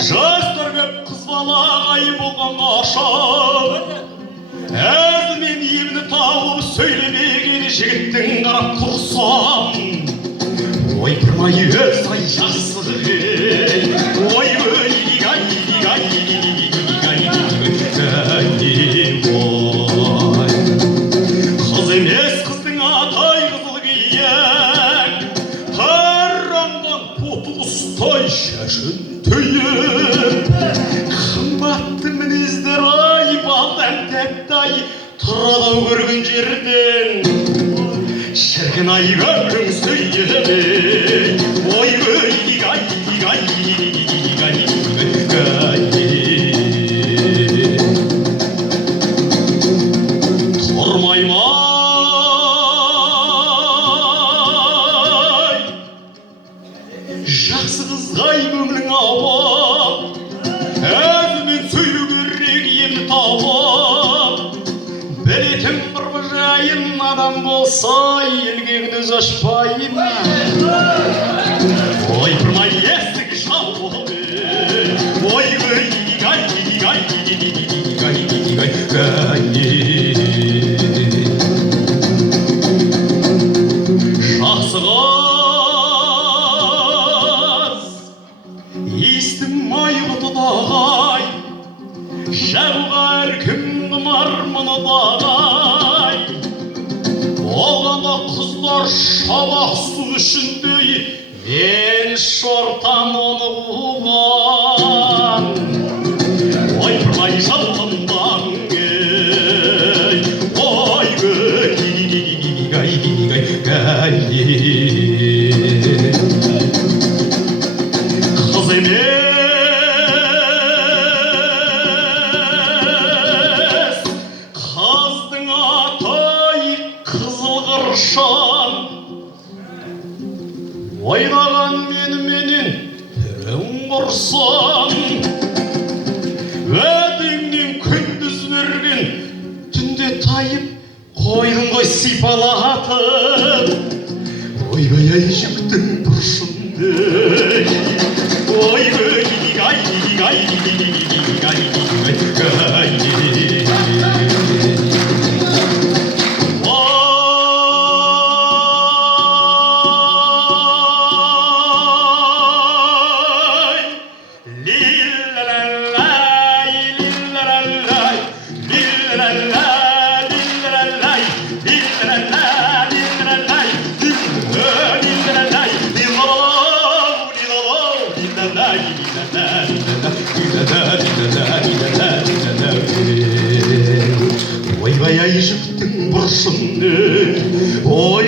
Жастар көп қыз бала ай болған ғашық, әзімен емін тауып сөйлемеген жігіттің қарап тұрсам, ойпырмай өз ай жақсы ей, ой ой-ай қыз емес қыздың атай қызыл киген, таранған тоты ұстай шашын түйіп, қымбатты мінездер ай балдан тәтті ай тұрадау көрген жерден шіркін ай өмірің сөйлемей, ой ой-ай жақсы қызғай көңілің ауып, әзімен сөйлеу керек емді тауып, білетін бір жайын адам болса елгегін өз ашпайын. Ойпырмай есік жауып, ой естім майғыты дағай, жауғар кім құмар мұны дағай, оғанда қыздар шабақ су үшіндей, мен шортан оны қуған. Ойпырмай жалғандан кей, ой қыз емес қыздың атай қызыл қыршан, ойнаған меніменен түрің құрсан, өтіңнен күндіз берген түнде тайып қойдың ғой сипалатып, ойбай-ай жүктің бұршынды, ой ойбай-ай жүктің бұршынды, ой